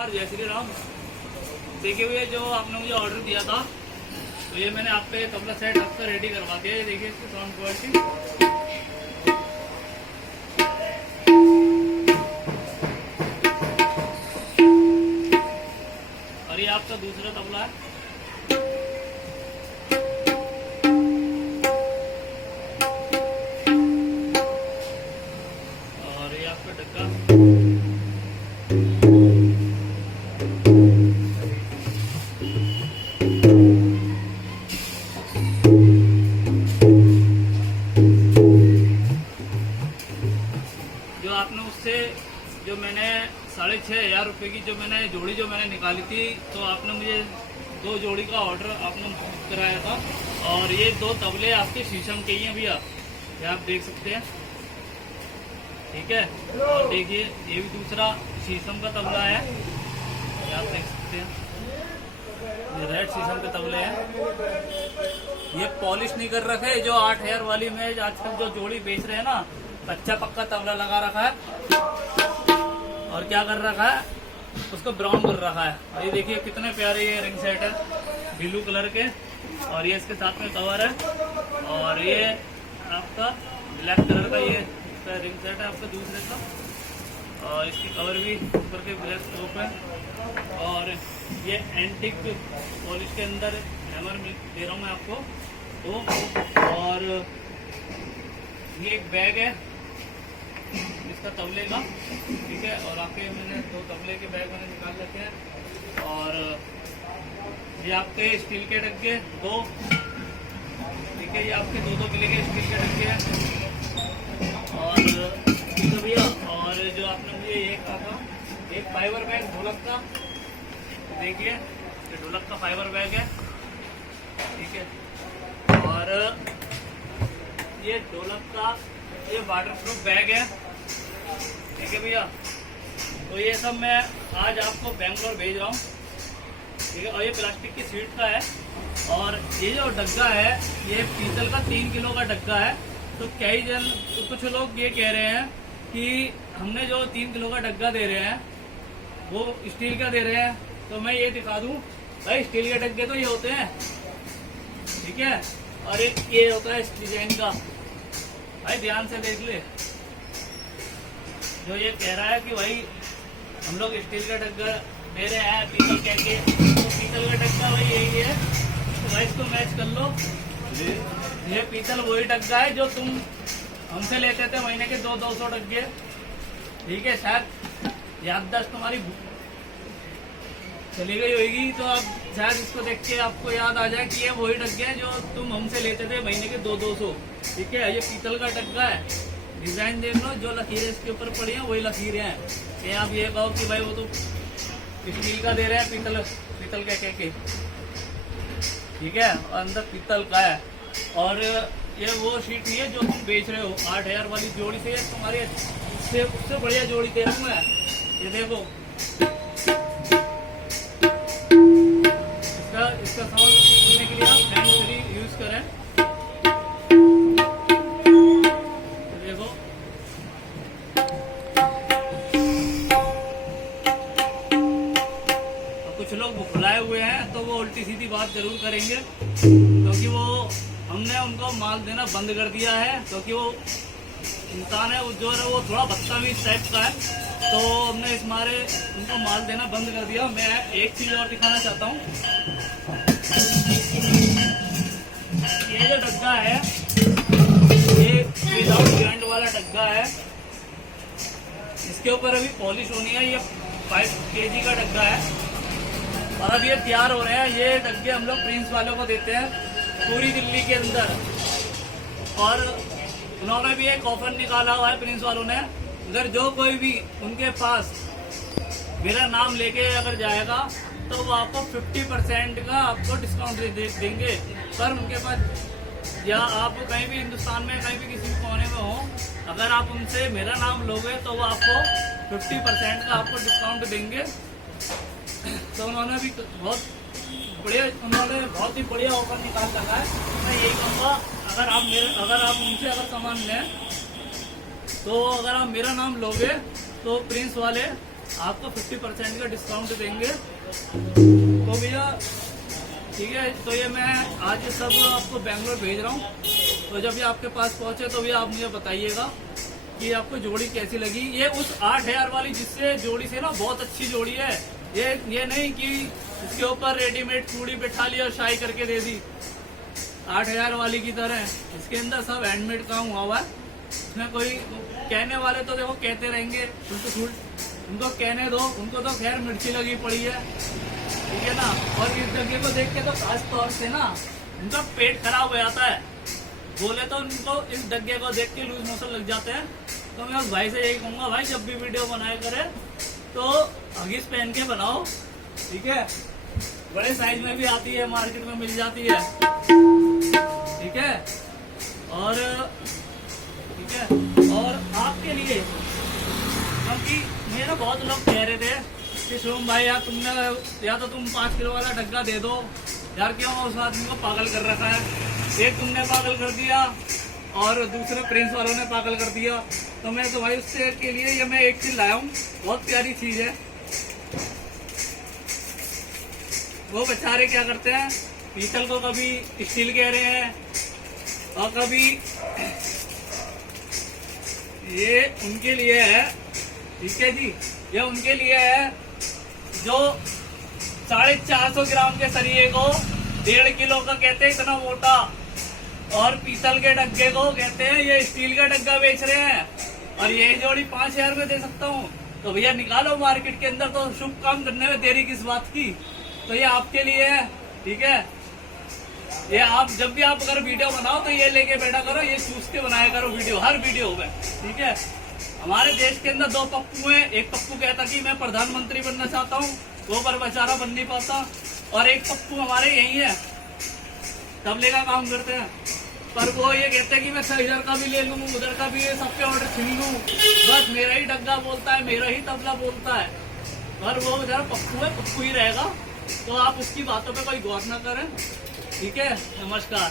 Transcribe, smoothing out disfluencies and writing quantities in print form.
नमस्कार, जय श्री राम। देखिए भैया, जो आपने मुझे ऑर्डर दिया था तो ये मैंने आप पे तबला सेट आपका रेडी करवा दिया। ये देखिए इसकी साउंड क्वालिटी। और ये आपका दूसरा तबला है। और ये आपका डक्का। जो आपने उससे जो मैंने 6,500 रुपये की जो मैंने जोड़ी निकाली थी, तो आपने मुझे 2 जोड़ी का ऑर्डर आपने कराया था। और ये 2 तबले आपके शीशम के ही हैं भैया, ये आप देख सकते हैं। ठीक है, और देखिए ये भी दूसरा शीशम का तबला है, ये आप देख सकते हैं। ये रेड शीशम के तबले हैं। ये पॉलिश नहीं कर रखे, जो 8,000 वाली में आजकल जो जोड़ी बेच रहे हैं ना, कच्चा पक्का तबला लगा रखा है और क्या कर रखा है, उसको ब्राउन कर रखा है। और ये देखिए कितने प्यारे ये रिंग सेट है, ब्लू कलर के। और ये इसके साथ में कवर है। और ये आपका ब्लैक कलर का ये रिंग सेट है आपका दूसरे का। और इसकी कवर भी ऊपर के ब्लैक टॉप है। और ये एंटिक पॉलिश के अंदर हैमर दे रहा हूँ मैं आपको तो। और ये एक बैग है इसका तबले का, ठीक है। और आपके मैंने 2 तबले के बैग मैंने निकाल रखे हैं। और ये आपके स्टील के डब्बे 2, ठीक है। ये आपके 2-2 किलो के स्टील के डब्बे हैं। और ठीक है भैया, और जो आपने मुझे ये कहा था, एक फाइबर बैग ढोलक का, देखिए ये ढोलक का फाइबर बैग है, ठीक है। और ये ढोलक का ये वाटरप्रूफ बैग है, ठीक है भैया। तो ये सब मैं आज आपको बेंगलोर भेज रहा हूँ, ठीक है। और ये प्लास्टिक की शीट का है। और ये जो डग्गा है, ये पीतल का 3 किलो का डग्गा है। तो कई जन कुछ लोग ये कह रहे हैं कि हमने जो 3 किलो का डग्गा दे रहे हैं वो स्टील का दे रहे हैं। तो मैं ये दिखा दूं भाई, स्टील के डग्गे तो ये होते हैं, ठीक है। और एक ये होता है इस डिजाइन का, भाई ध्यान से देख ले। जो ये कह रहा है कि भाई हम लोग स्टील का डग्गा दे रहे हैं पीतल कह के, तो पीतल का डग्गा भाई यही है। तो भाई इसको मैच कर लो। ये पीतल वही डग्गा है जो तुम हमसे लेते थे महीने के 200 डग्गे, ठीक है। शायद याददाश्त तुम्हारी चली गई होगी, तो आप शायद इसको देख के आपको याद आ जाए कि ये वही डग्गे हैं जो तुम हमसे लेते थे महीने के 200, ठीक है। ये पीतल का डग्गा है। डिजाइन देख लो, जो लकीरें इसके ऊपर पड़ी हैं वही लकीरें हैं। ये आप ये कहो कि भाई वो तो स्टील का दे रहे हैं, पीतल कह के, ठीक है। और अंदर पीतल का है। और ये वो शीट ही है जो तुम बेच रहे हो 8,000 वाली जोड़ी से। तुम्हारे उससे बढ़िया जोड़ी दे रहा हूँ मैं। ये देखो इसका साउंड सुनने के लिए आप हैंड फ्री यूज करें। देखो कुछ लोग बुखलाए हुए हैं तो वो उल्टी सीधी बात जरूर करेंगे, क्योंकि वो हमने उनको माल देना बंद कर दिया है। क्योंकि वो इंसान है जो है वो थोड़ा बदतमीज टाइप का है, तो हमने इस मारे उनको माल देना बंद कर दिया। मैं एक चीज और दिखाना चाहता हूँ। ये जो डग्गा है, ये विदाउट ग्राइंड वाला डग्गा है। इसके ऊपर अभी पॉलिश होनी है। ये 5 kg का डग्गा है। और अब ये तैयार हो रहे हैं। ये डग्गे हम लोग प्रिंस वालों को देते हैं पूरी दिल्ली के अंदर। और उन्होंने भी एक ऑफर निकाला हुआ है प्रिंस वालों ने, अगर जो कोई भी उनके पास मेरा नाम लेके अगर जाएगा तो वो आपको 50% का आपको डिस्काउंट देंगे। पर उनके पास, या आप कहीं भी हिंदुस्तान में कहीं भी किसी भी कोने में हो, अगर आप उनसे मेरा नाम लोगे तो वो आपको 50% का आपको डिस्काउंट देंगे। तो उन्होंने भी बहुत बहुत ही बढ़िया ऑफर निकाल रखा है। मैं यही कहूँगा, अगर आप उनसे अगर सामान लें तो अगर आप मेरा नाम लोगे तो प्रिंस वाले आपको 50% का डिस्काउंट देंगे। तो भैया ठीक है, तो ये मैं आज ये सब आपको बेंगलोर भेज रहा हूँ। तो जब ये आपके पास पहुंचे तो भैया आप मुझे बताइएगा कि आपको जोड़ी कैसी लगी। ये उस 8000 वाली जिससे जोड़ी से ना बहुत अच्छी जोड़ी है। ये नहीं कि इसके ऊपर रेडीमेड चूड़ी बैठा ली और शाई करके दे दी। 8000 वाली की तरह इसके अंदर सब हैंडमेड काम हुआ है। इसमें कोई कहने वाले तो देखो कहते रहेंगे, उनको कहने दो, उनको तो खैर मिर्ची लगी पड़ी है, ठीक है ना। और इस जगह को देख के तो खास तौर से ना उनका पेट खराब हो जाता है। बोले तो उनको इस डग्गे को देख के लूज मोशन लग जाते हैं। तो मैं उस भाई से यही कहूंगा, भाई जब भी वीडियो बनाया करे तो हगीज पहन के बनाओ, ठीक है। बड़े साइज में भी आती है, मार्केट में मिल जाती है, ठीक है। और ठीक है, और आपके लिए, क्योंकि मेरे बहुत लोग कह रहे थे कि शुभम भाई यार तुमने या तो तुम 5 किलो वाला डग्गा दे दो यार, क्यों उस आदमी को पागल कर रखा है। एक तुमने पागल कर दिया और दूसरे प्रिंस वालों ने पागल कर दिया। तो मैं तो भाई उससे के लिए ये मैं एक चीज लाया हूँ, बहुत प्यारी चीज है। वो बेचारे क्या करते हैं, पीतल को कभी स्टील कह रहे हैं और कभी ये उनके लिए है, ठीक है जी। ये उनके लिए है जो 450 ग्राम के सरिये को 1.5 किलो का कहते हैं इतना मोटा, और पीतल के डग्गे को कहते हैं ये स्टील का डग्गा बेच रहे हैं। और ये जोड़ी 5000 में दे सकता हूँ। तो भैया निकालो मार्केट के अंदर, तो शुभ काम करने में देरी किस बात की। तो ये आपके लिए है, ठीक है। ये आप जब भी आप अगर वीडियो बनाओ तो ये लेके बैठा करो, ये चूस के बनाया करो वीडियो, हर वीडियो में, ठीक है। हमारे देश के अंदर 2 पप्पू हैं। एक पप्पू कहता कि मैं प्रधानमंत्री बनना चाहता हूँ, वो पर बेचारा बन नहीं पाता। और एक पप्पू हमारे यही है, तबले का काम करते हैं, पर वो ये कहते हैं कि मैं इधर का भी ले लूँ, उधर का भी, सबके ऑर्डर छीन लूँ, बस मेरा ही डग्गा बोलता है, मेरा ही तबला बोलता है। और वो बेचारा पप्पू है, पप्पू ही रहेगा। तो आप उसकी बातों पे कोई गौर ना करें, ठीक है। नमस्कार।